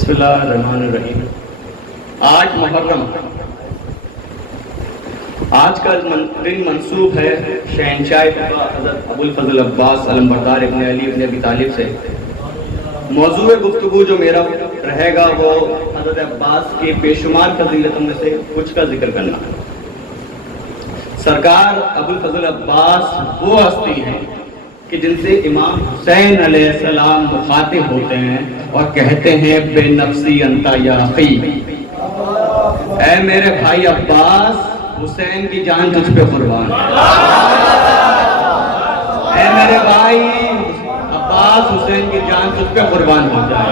بسم اللہ الرحمن الرحیم۔ آج محرم، آج کا دن منسوب ہے شہنشاہ حضرت ابو الفضل عباس علمبردار ابن علی ابن ابی طالب سے۔ موضوع گفتگو جو میرا رہے گا وہ حضرت عباس کے بے شمار فضیلتوں میں سے کچھ کا ذکر کرنا ہے۔ سرکار ابو الفضل عباس وہ ہستی ہیں کہ جن سے امام حسین علیہ السلام مخاطب ہوتے ہیں اور کہتے ہیں بے نفسی انتا یا اخی، اے میرے بھائی عباس، حسین کی جان تجھ پہ قربان ہے۔ اے میرے بھائی عباس، حسین کی جان تجھ پہ قربان ہو جائے۔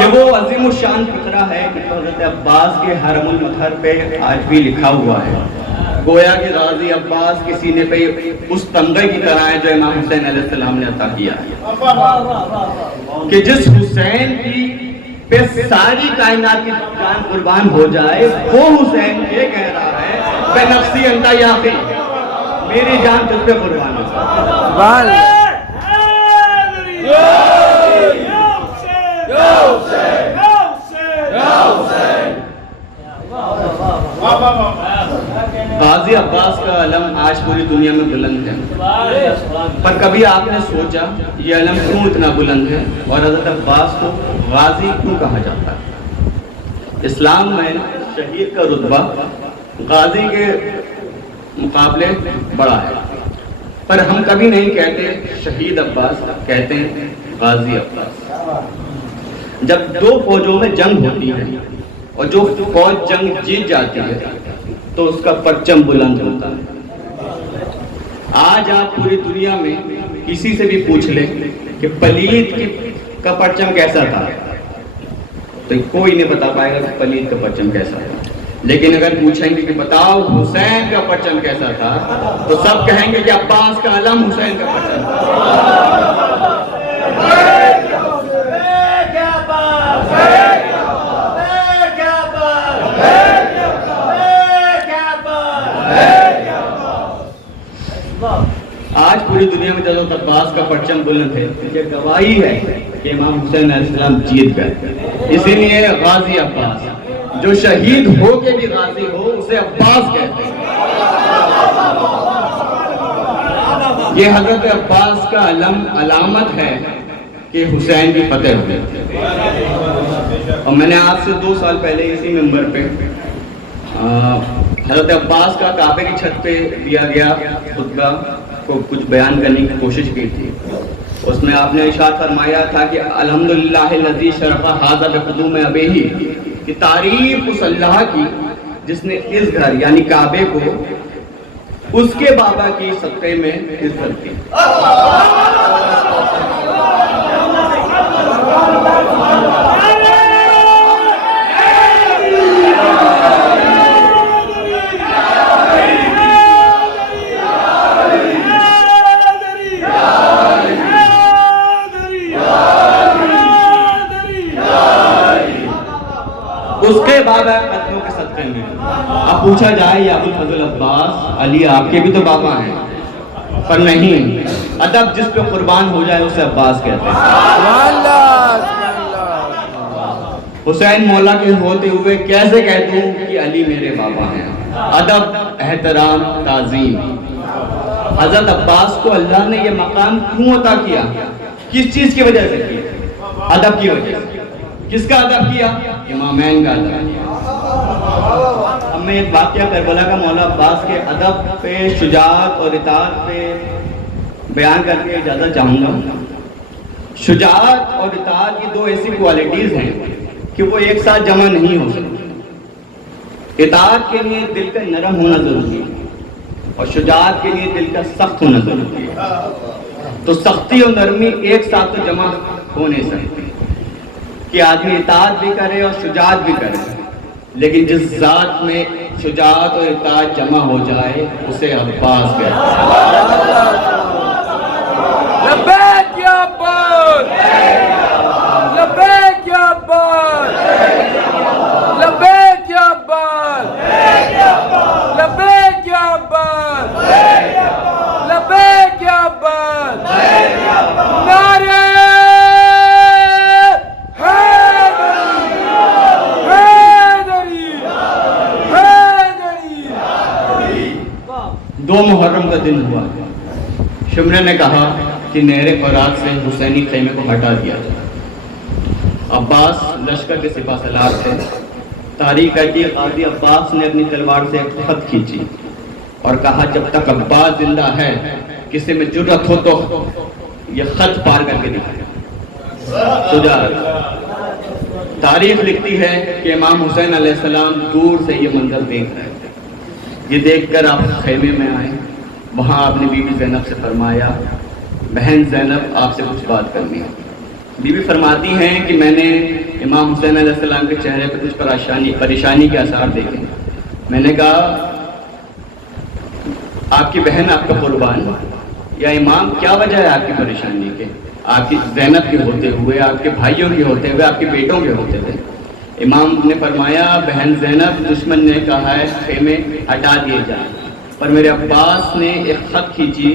یہ وہ عظیم الشان فقرہ ہے کہ حضرت عباس کے حرم المطہر پہ آج بھی لکھا ہوا ہے۔ گویا کہ غازی عباس کے سینے پہ اس تمغے کی طرح ہے جو امام حسین علیہ السلام نے عطا کیا ہے، کہ جس حسین کی پہ ساری کائنات کی جان قربان ہو جائے، وہ حسین یہ کہہ رہا ہے بے نفسی انتا یا اخی، میری جان تجھ پہ قربان ہو جائے۔ غازی عباس کا علم آج پوری دنیا میں بلند ہے، پر کبھی آپ نے سوچا یہ علم کیوں اتنا بلند ہے اور حضرت عباس کو غازی کیوں کہا جاتا ہے؟ اسلام میں شہید کا رتبہ غازی کے مقابلے بڑا ہے، پر ہم کبھی نہیں کہتے شہید عباس، کہتے ہیں غازی عباس۔ جب دو فوجوں میں جنگ ہوتی ہے اور جو فوج جنگ جیت جاتی ہے تو اس کا پرچم بلند ہوتا ہے۔ آج آپ پوری دنیا میں کسی سے بھی پوچھ لیں کہ پلید کا پرچم کیسا تھا، تو کوئی نہیں بتا پائے گا کہ پلید کا پرچم کیسا تھا، لیکن اگر پوچھیں گے کہ بتاؤ حسین کا پرچم کیسا تھا، تو سب کہیں گے کہ عباس کا علم حسین کا پرچم تھا۔ آج پوری دنیا میں حضرت عباس کا پرچم بلند ہے، یہ گواہی ہے کہ امام حسین علیہ السلام جیت گئے۔ اسی لیے غازی عباس، جو شہید ہو کے بھی غازی ہو اسے عباس کہتے ہیں۔ یہ حضرت عباس کا علم علامت ہے کہ حسین کی فتح ہوئی۔ اور میں نے آج سے 2 سال پہلے اسی منبر پہ حضرت عباس کا کعبے کی چھت پہ دیا گیا خطبہ کو کچھ بیان کرنے کی کوشش کی تھی۔ اس میں آپ نے ارشاد فرمایا تھا کہ الحمدللہ الذی شرف ھذا بقدوم ابیہ، کہ تعریف اس اللہ کی جس نے اس گھر یعنی کعبے کو اس کے بابا کی صدقے میں عزت کی۔ اس کے بابا قدموں کے صدقے میں۔ اب پوچھا جائے یا ابو الفضل عباس، علی آپ کے بھی تو بابا ہیں، پر نہیں، ادب جس پہ قربان ہو جائے اسے عباس کہتے ہیں۔ حسین مولا کے ہوتے ہوئے کیسے کہہ دوں کہ علی میرے بابا ہیں؟ ادب، احترام، تعظیم۔ حضرت عباس کو اللہ نے یہ مقام کیوں عطا کیا؟ کس چیز کی وجہ سے کیا؟ ادب کی وجہ سے۔ کس کا ادب کیا؟ امامین کا ادب کیا۔ اب میں ایک واقعہ کربلا کا مولا عباس کے ادب پہ، شجاعت اور اطاعت پہ بیان کر کے اجازت چاہوں گا۔ شجاعت اور اطاعت کی 2 ایسی کوالٹیز ہیں کہ وہ ایک ساتھ جمع نہیں ہو سکتی۔ اطاعت کے لیے دل کا نرم ہونا ضروری ہے اور شجاعت کے لیے دل کا سخت ہونا ضروری ہے۔ تو سختی اور نرمی ایک ساتھ تو جمع ہو نہیں سکتی کہ آدمی اطاعت بھی کرے اور شجاعت بھی کرے، لیکن جس ذات میں شجاعت اور اطاعت جمع ہو جائے اسے عباس کہتے ہیں۔ لبیک یا عباس، لبیک یا عباس، لبیک یا عباس، لبیک یا عباس، لبیک یا عباس، نعرہ کا دن ہوا۔ شمرے نے کہا کہ نہر فرات سے حسینی خیمے کو ہٹا دیا جائے۔ عباس لشکر کے سپہ سالار تھے۔ تاریخ کہتی ہے قاضی عباس نے اپنی تلوار سے ایک خط کھینچی اور کہا جب تک عباس زندہ ہے کسی میں جرأت ہو تو یہ خط پار کر کے دکھائے۔ تاریخ لکھتی ہے کہ امام حسین علیہ السلام دور سے یہ منظر دیکھ رہے تھے۔ یہ دیکھ کر آپ خیمے میں آئے۔ وہاں آپ نے بی بی زینب سے فرمایا بہن زینب آپ سے کچھ بات کرنی ہے۔ بی بی فرماتی ہیں کہ میں نے امام حسین علیہ السلام کے چہرے پہ کچھ پریشانی کے آثار دیکھے۔ میں نے کہا آپ کی بہن آپ کا قربان یا امام کیا وجہ ہے آپ کی پریشانی کے؟ آپ کی زینب کے ہوتے ہوئے، آپ کے بھائیوں کے ہوتے ہوئے، آپ کے بیٹوں کے ہوتے ہوئے۔ امام نے فرمایا بہن زینب دشمن نے کہا ہے خیمے ہٹا دیے جائیں، پر میرے عباس نے ایک خط کھینچی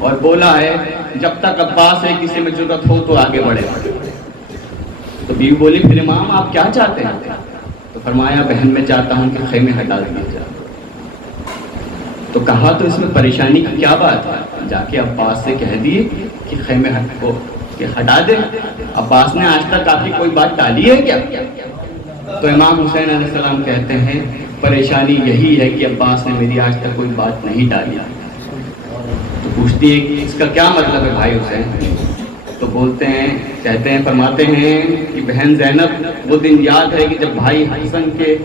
اور بولا ہے جب تک عباس ہے کسی میں جرأت ہو تو آگے بڑھے۔ تو بیوی بولی پھر امام آپ کیا چاہتے ہیں؟ تو فرمایا بہن میں چاہتا ہوں کہ خیمے ہٹا دیے جائیں۔ تو کہا تو اس میں پریشانی کی کیا بات ہے؟ جا کے عباس سے کہہ دیے کہ خیمے ہٹا دے۔ عباس نے آج تک آپ کی کوئی بات ٹالی ہے کیا؟ تو امام حسین علیہ السلام کہتے ہیں پریشانی یہی ہے کہ عباس نے میری آج تک کوئی بات نہیں ٹالی۔ تو پوچھتی ہے کہ اس کا کیا مطلب ہے بھائی حسین؟ تو بولتے ہیں کہتے ہیں فرماتے ہیں کہ بہن زینب وہ دن یاد ہے کہ جب بھائی حسن کے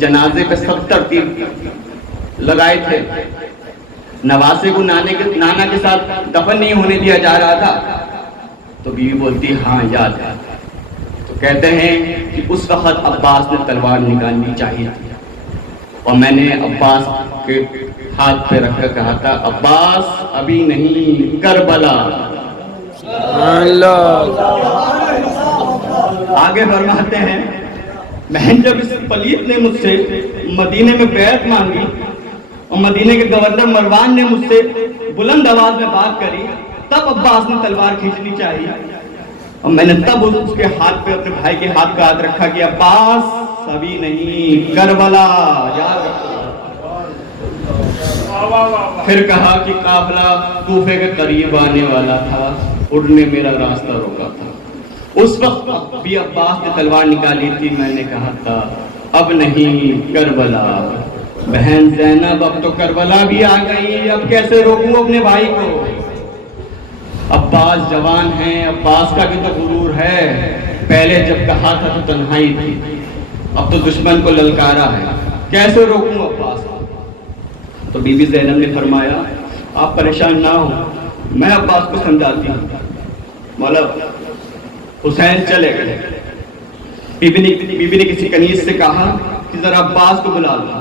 جنازے پہ 70 تیر لگائے تھے، نواسے کو نانا کے ساتھ دفن نہیں ہونے دیا جا رہا تھا۔ تو بیوی بولتی ہاں یاد ہے۔ تو کہتے ہیں کہ اس وقت عباس نے تلوار نکالنی چاہیے تھی اور میں نے عباس کے ہاتھ پہ رکھ کر کہا تھا عباس ابھی نہیں کربلا۔ آگے فرماتے ہیں بہن جب اس پلیت نے مجھ سے مدینے میں بیعت مانگی اور مدینے کے گورنر مروان نے مجھ سے بلند آواز میں بات کری تب عباس نے تلوار کھینچنی چاہیے اور میں نے تب اس کے ہاتھ پہ اپنے بھائی کے ہاتھ کا ہاتھ رکھا کہ عباس ابھی نہیں کربلا یاد رکھو۔ پھر کہا کہ قافلہ کوفے کے قریب آنے والا تھا، اڑ نے میرا راستہ روکا تھا۔ اس وقت بھی عباس نے تلوار نکالی تھی، میں نے کہا تھا اب نہیں کربلا۔ بہن زینب اب تو کربلا بھی آ گئی، اب کیسے روکوں اپنے بھائی کو؟ عباس جوان ہیں، عباس کا بھی تو غرور ہے، پہلے جب کہا تھا تو تنہائی تھی، اب تو دشمن کو للکارا ہے، کیسے روکوں عباس کو؟ تو بی بی زینب نے فرمایا آپ پریشان نہ ہو، میں عباس کو سمجھاتی ہوں۔ مولا حسین چلے گئے۔ بی بی نے کسی کنیز سے کہا کہ ذرا عباس کو بلا لو۔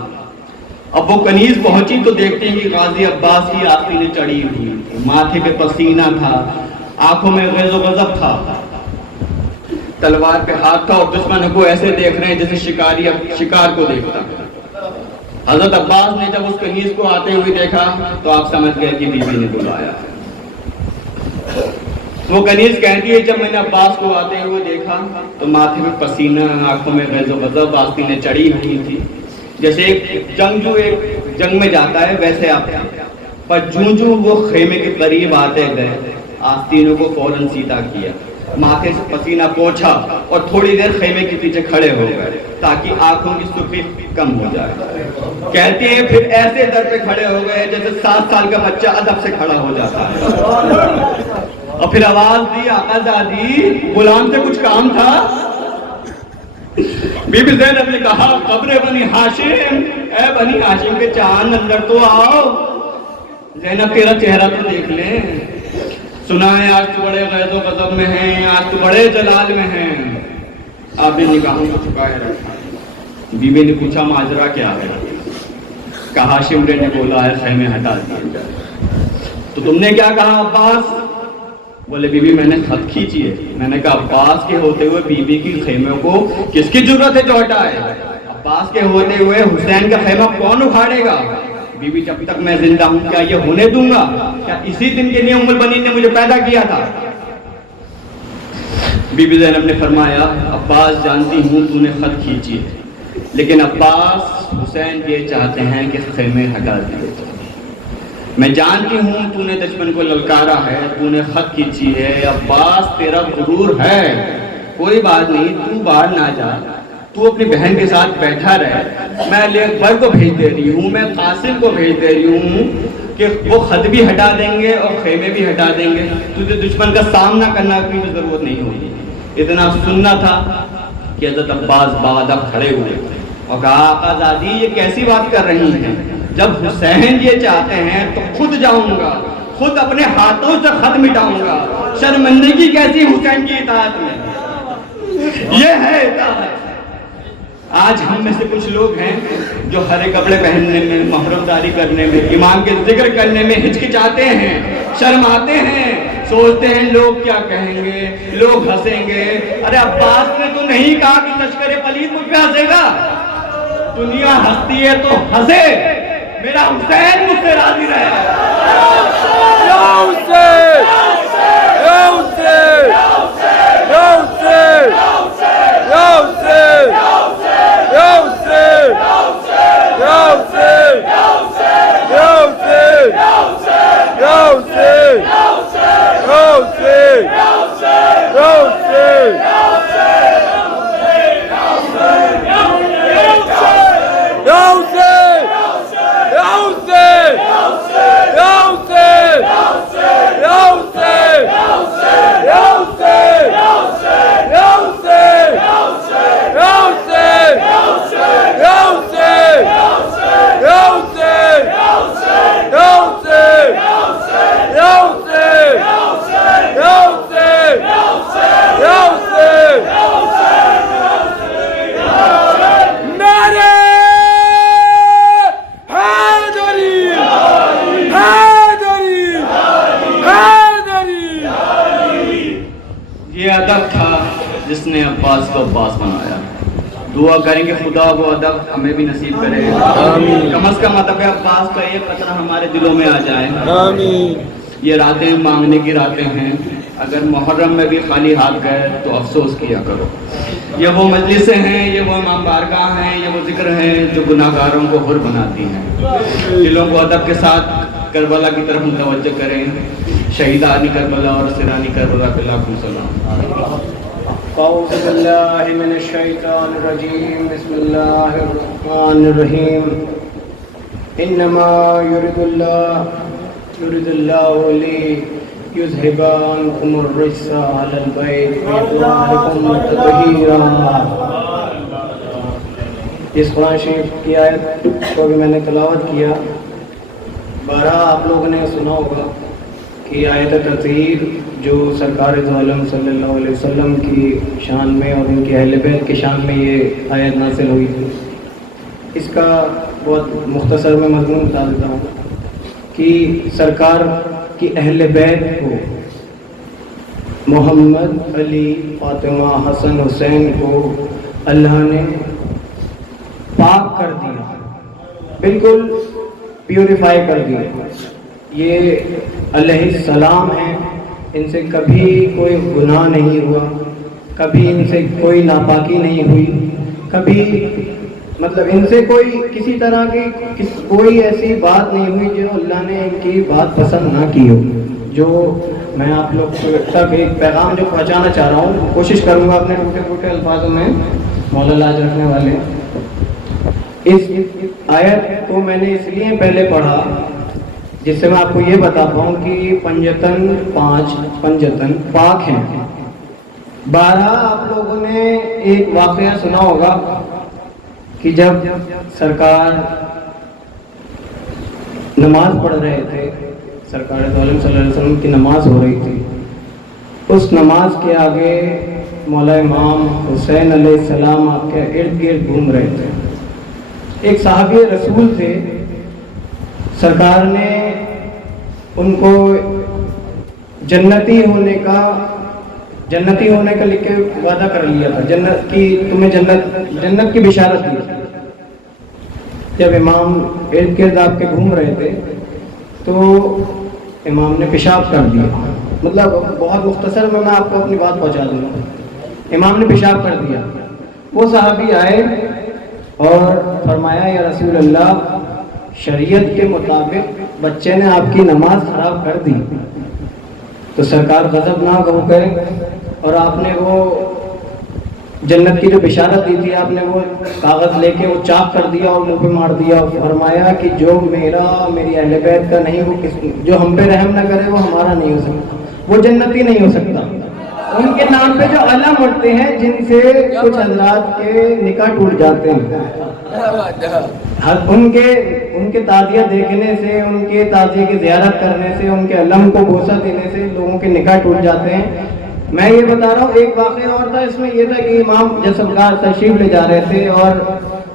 اب وہ کنیز پہنچی تو دیکھتے ہیں کہ غازی عباس کی آستینیں چڑھی ہوئی، ماتھے پہ پسینہ تھا، آنکھوں میں غیظ و غضب تھا، تلوار پہ ہاتھ تھا اور دشمن کو ایسے دیکھ رہے ہیں جیسے شکاری شکار کو دیکھتا۔ حضرت عباس نے جب اس کنیز کو آتے ہوئے دیکھا تو آپ سمجھ گئے کہ بی بی نے بلایا۔ وہ کنیز کہتی ہے جب میں نے عباس کو آتے ہوئے دیکھا تو ماتھے میں پسینہ، آنکھوں میں غیظ و غضب، آستینیں چڑھی ہوئی تھی، جیسے ایک جنگجو ایک جنگ میں جاتا ہے ویسے آپ تھے، پر جوں وہ خیمے کے قریب آتے گئے آستینوں کو فوراً سیدھا کیا، ماتھے سے پسینہ پوچھا اور تھوڑی دیر خیمے کے پیچھے کھڑے ہو گئے تاکہ آنکھوں کی سرخی کم ہو جائے۔ کہتے ہیں پھر ایسے در پہ کھڑے ہو گئے جیسے 7 سال کا بچہ ادب سے کھڑا ہو جاتا ہے، اور پھر آواز دی آقا زادی غلام سے کچھ کام تھا؟ بی بی زینب نے کہا قبر بنی ہاشم، اے بنی ہاشم کے چاند اندر تو آؤ، زینب تیرا چہرہ تو دیکھ لیں، سنا ہے آج تو بڑے غیظ و غضب میں ہیں، آج تو بڑے جلال میں ہیں۔ آپ نے نگاہوں کو چھپائے رکھا۔ بی بی نے پوچھا ماجرا کیا ہے؟ کہا شمرے نے بولا ہے خیمے ہٹا دیے جائے۔ تو تم نے کیا کہا عباس؟ بولے بی بی میں نے خط کھینچی ہے، میں نے کہا عباس کے ہوتے ہوئے بی بی کی خیمے کو کس کی ضرورت ہے جو ہٹائے؟ عباس کے ہوتے ہوئے حسین کا خیمہ کون اکھاڑے گا؟ بی بی جب تک میں زندہ ہوں کیا یہ ہونے دوں گا؟ کیا اسی دن کے لیے ام البنین نے مجھے پیدا کیا تھا؟ بی بی زینب نے فرمایا عباس جانتی ہوں تو نے خط کھینچی ہے، لیکن عباس حسین یہ چاہتے ہیں کہ خیمے ہٹا دیے جائیں۔ میں جانتی ہوں تو نے دشمن کو للکارا ہے، تو نے خط کھینچی ہے، عباس تیرا غرور ہے، کوئی بات نہیں، تو باہر نہ جا، تو اپنی بہن کے ساتھ بیٹھا رہے، میں علی اکبر کو بھیج دے رہی ہوں، میں قاسم کو بھیج دے رہی ہوں کہ وہ خط بھی ہٹا دیں گے اور خیمے بھی ہٹا دیں گے، تجھے دشمن کا سامنا کرنا کی بھی ضرورت نہیں ہوگی۔ اتنا سننا تھا کہ حضرت عباس باادب کھڑے ہوئے اور کہا آقا زادی یہ کیسی بات کر رہی ہیں، جب حسین یہ چاہتے ہیں تو خود جاؤں گا، خود اپنے ہاتھوں سے خط مٹاؤں گا، شرمندگی کیسی حسین کی اطاعت میں، یہ ہے اطاعت۔ آج ہم میں سے کچھ لوگ ہیں جو ہرے کپڑے پہننے میں، محرم داری کرنے میں، امام کے ذکر کرنے میں ہچکچاتے ہیں، شرماتے ہیں، سوچتے ہیں لوگ کیا کہیں گے، لوگ ہنسیں گے۔ ارے عباس نے تو نہیں کہا کہ لشکر پلید مجھ پہ ہنسے گا، دنیا ہنستی ہے تو ہنسے، میرا حسین مجھ سے راضی رہے۔ یا حسین، یا حسین، یا حسین، یا حسین، یا حسین، یا حسین، یا حسین، یا حسین، یا حسین، یا حسین، یہ ادب تھا جس نے عباس کو عباس بنایا۔ دعا کریں کہ خدا وہ ادب ہمیں بھی نصیب کرے، آمین۔ کم از کم ادب عباس کا ایک قطرہ ہمارے دلوں میں آ جائے، آمین۔ یہ راتیں مانگنے کی راتیں ہیں، اگر محرم میں بھی خالی ہاتھ گئے تو افسوس کیا کرو۔ یہ وہ مجلسیں ہیں، یہ وہ امام بارگاہ ہیں، یہ وہ ذکر ہیں جو گناہ گاروں کو حر بناتی ہیں۔ دلوں کو ادب کے ساتھ کربلا کی طرف متوجہ کریں۔ شہیدانی کربلا اور اسیرانی کربلا پہ لاکھوں سلام۔ اعوذ باللہ من الشیطان الرجیم، بسم اللہ الرحمن الرحیم۔ انما یرید اللہ لیذھب عنکم الرجس اہل البیت ویطہرکم تطہیرا۔ اس قرآن شریف کی آیت کو بھی میں نے تلاوت کیا، بارہ آپ لوگوں نے سنا ہوگا کہ آیت تطہیر جو سرکار دو عالم صلی اللہ علیہ وسلم کی شان میں اور ان کے اہل بیت کی شان میں یہ آیت نازل ہوئی تھی۔ اس کا بہت مختصر میں مضمون بتا دیتا ہوں کہ سرکار کی اہل بیت کو، محمد، علی، فاطمہ، حسن، حسین کو اللہ نے پاک کر دیا، بالکل پیوریفائی کر دیا۔ یہ علیہ السلام ہیں، ان سے کبھی کوئی گناہ نہیں ہوا، کبھی ان سے کوئی ناپاکی نہیں ہوئی، کبھی مطلب ان سے کوئی کسی طرح کی کوئی ایسی بات نہیں ہوئی جو اللہ نے ان کی بات پسند نہ کی ہو۔ جو میں آپ لوگ تک ایک پیغام جو پہنچانا چاہ رہا ہوں، کوشش کروں گا اپنے ٹوٹے ٹوٹے الفاظوں میں مولا لاج رکھنے والے۔ اس آیت کو میں نے اس لیے پہلے پڑھا جس سے میں آپ کو یہ بتا پاؤں کہ پنجتن پاک ہیں۔ بارہ آپ لوگوں نے ایک واقعہ سنا ہوگا کہ جب سرکار نماز پڑھ رہے تھے، سرکار دو عالم صلی اللہ علیہ وسلم کی نماز ہو رہی تھی، اس نماز کے آگے مولا امام حسین علیہ السلام آپ کے ارد گرد گھوم رہے تھے۔ ایک صحابی رسول تھے، سرکار نے ان کو جنتی ہونے کا لکھ کے وعدہ کر لیا تھا، جنت کی تمہیں جنت کی بشارت دی۔ جب امام ارد گرد آپ کے گھوم رہے تھے تو امام نے پیشاب کر دیا، مطلب بہت مختصر میں آپ کو اپنی بات پہنچا دوں گا۔ امام نے پیشاب کر دیا، وہ صحابی آئے اور فرمایا یا رسول اللہ، شریعت کے مطابق بچے نے آپ کی نماز خراب کر دی تو سرکار غضبناک ہو گئے اور آپ نے وہ جنت کی جو بشارت دی تھی آپ نے وہ کاغذ لے کے وہ چاک کر دیا اور منہ پہ مار دیا اور فرمایا کہ جو میری اہل بیت کا نہیں وہ جو ہم پہ رحم نہ کرے وہ ہمارا نہیں ہو سکتا، وہ جنتی نہیں ہو سکتا۔ ان کے نام پہ جو علم اٹھتے ہیں جن سے کچھ حضرات کے نکاح ٹوٹ جاتے ہیں، ان کے تعزیہ دیکھنے سے، ان کے تعزیے کی زیارت کرنے سے، ان کے علم کو بوسہ دینے سے لوگوں کے نکاح ٹوٹ جاتے ہیں۔ میں یہ بتا رہا ہوں، ایک واقعہ اور تھا، اس میں یہ تھا کہ امام جب سرکار تشریف لے جا رہے تھے اور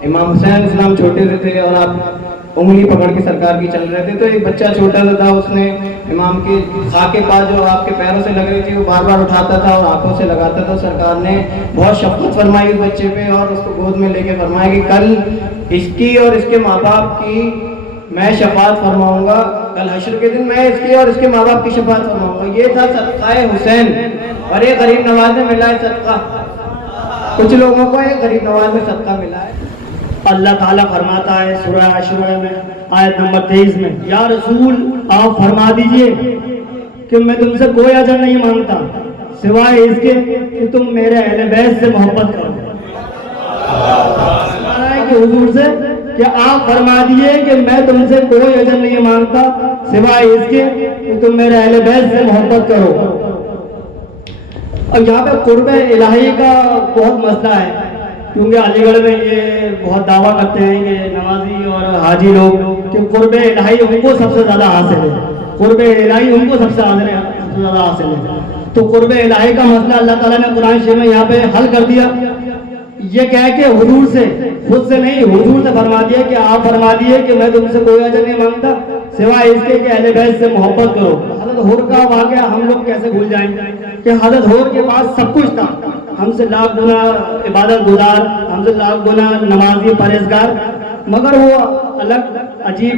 امام حسین علیہ السلام چھوٹے سے تھے اور آپ انگلی پکڑ کے سرکار کی چل رہے تھے، تو ایک بچہ چھوٹا سا تھا، اس نے امام کی خاک پاس جو آپ کے پیروں سے لگ رہی تھی وہ بار بار اٹھاتا تھا اور آنکھوں سے لگاتا تھا۔ سرکار نے بہت شفقت فرمائی اس بچے پہ اور اس کو گود میں لے کے فرمایا کہ کل اس کی اور اس کے ماں باپ کی میں شفاعت فرماؤں گا، کل حشر کے دن میں اس کی اور اس کے ماں باپ کی شفاعت فرماؤں گا۔ یہ تھا صدقہ حسین، اور یہ غریب نواز میں ملا ہے صدقہ، کچھ لوگوں کو یہ غریب نواز میں صدقہ ملا ہے۔ اللہ تعالیٰ فرماتا ہے سورہ عاشورہ میں آیت نمبر 23 میں، یا رسول آپ فرما دیجئے کہ میں تم سے کوئی اجر نہیں مانگتا سوائے اس کے کہ تم میرے اہل بیت سے محبت کرو۔ کہ حضور سے کہ آپ فرما دیجئے کہ میں تم سے کوئی اجر نہیں مانگتا سوائے اس کے کہ تم میرے اہل بیت سے محبت کرو۔ اور یہاں پہ قرب الہی کا بہت مسئلہ ہے، کیونکہ علی گڑھ میں یہ بہت دعویٰ کرتے ہیں کہ نمازی اور حاجی لوگ کہ قرب الہی ان کو سب سے زیادہ حاصل ہے، قرب الہی ان کو سب سے زیادہ حاصل ہے۔ تو قرب الہی کا مسئلہ اللہ تعالیٰ نے قرآن شریف میں یہاں پہ حل کر دیا، یہ کہہ کے حضور سے، خود سے نہیں، حضور سے فرما دیا کہ آپ فرما دیے کہ میں تم سے کوئی اجر نہیں مانگتا سوائے اس کے کہ اہل بیت سے محبت کرو۔ حضرت حور کا واقعہ ہم لوگ کیسے بھول جائیں کہ حضرت حور کے پاس سب کچھ تھا، ہم سے لاکھ گنا عبادت گزار، ہم سے لاکھ گنا نمازی پرہیزگار، مگر وہ الگ عجیب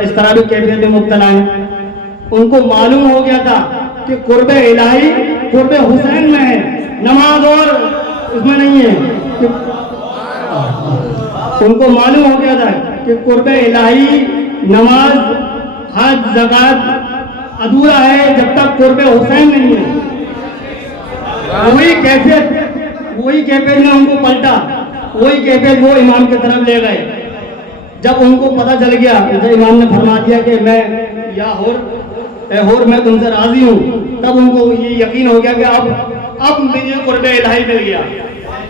اس طرح بھی کیفیت میں مبتلا ہیں۔ ان کو معلوم ہو گیا تھا کہ قرب الہی قرب حسین میں ہے، نماز اور اس میں نہیں ہے۔ ان کو معلوم ہو گیا تھا کہ قرب الہی نماز حج زکات ادھورا ہے جب تک قرب حسین نہیں ہے۔ وہی کیفیت نے ان کو پلٹا، وہی کیفیت وہ امام کی طرف لے گئے۔ جب ان کو پتہ چل گیا، جب امام نے فرما دیا کہ میں یا اے حور میں تم سے راضی ہوں، تب ان کو یہ یقین ہو گیا کہ اب مجھے قرب الہی مل گیا،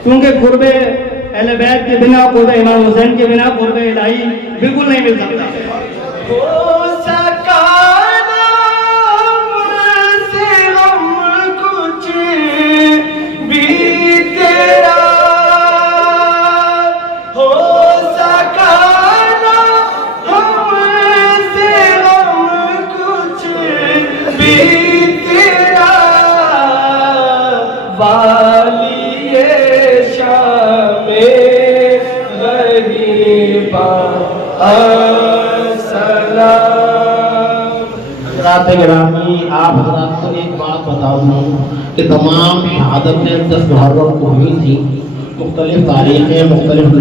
کیونکہ قرب اہل بیت کے بنا، قرب امام حسین کے بنا قرب الہی بالکل نہیں مل سکتا۔ گرامی، آپ حضرات کو ایک بات بتا دوں کہ تمام شہادتیں 10 محرم کو ہوئی تھی، مختلف تاریخیں مختلف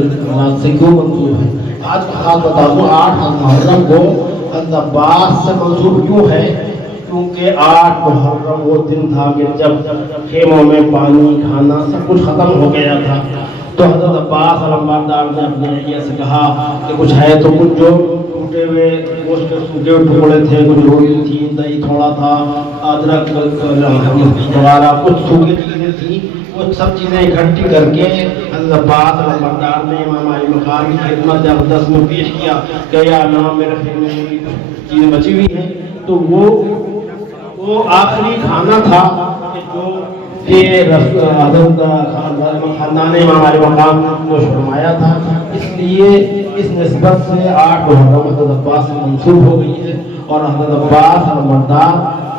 سے کیوں منسوب ہیں۔ آج کا خاص بتا دوں 8 محرم کو حضرت عباس سے منسوب کیوں ہے، کیونکہ 8 محرم وہ دن تھا کہ جب خیموں میں پانی کھانا سب کچھ ختم ہو گیا تھا، تو حضرت عباس علمبردار نے اپنے رعیہ سے کہا کہ کچھ ہے تو کچھ جو ٹوٹے ہوئے گوشت کے سوکھے ٹکڑے تھے، کچھ روٹی تھی، دہی تھوڑا تھا، ادرک وغیرہ کچھ سوکھی چیزیں تھیں، وہ سب چیزیں اکٹھی کر کے حضرت عباس علمبردار نے امام علی مقام کی خدمت اقدس میں پیش کیا کہ یا امام میرے خیمے میں چیزیں بچی ہوئی ہیں۔ تو وہ آخری کھانا تھا کہ جو حضرت خاندان امام علی مقام کو فرمایا تھا، اس لیے اس نسبت سے 8 محرم حضرت عباس سے منسوب ہو گئی ہے، اور حضرت عباس علمبردار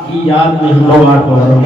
کی یاد میں ہم لوگ 8 محرم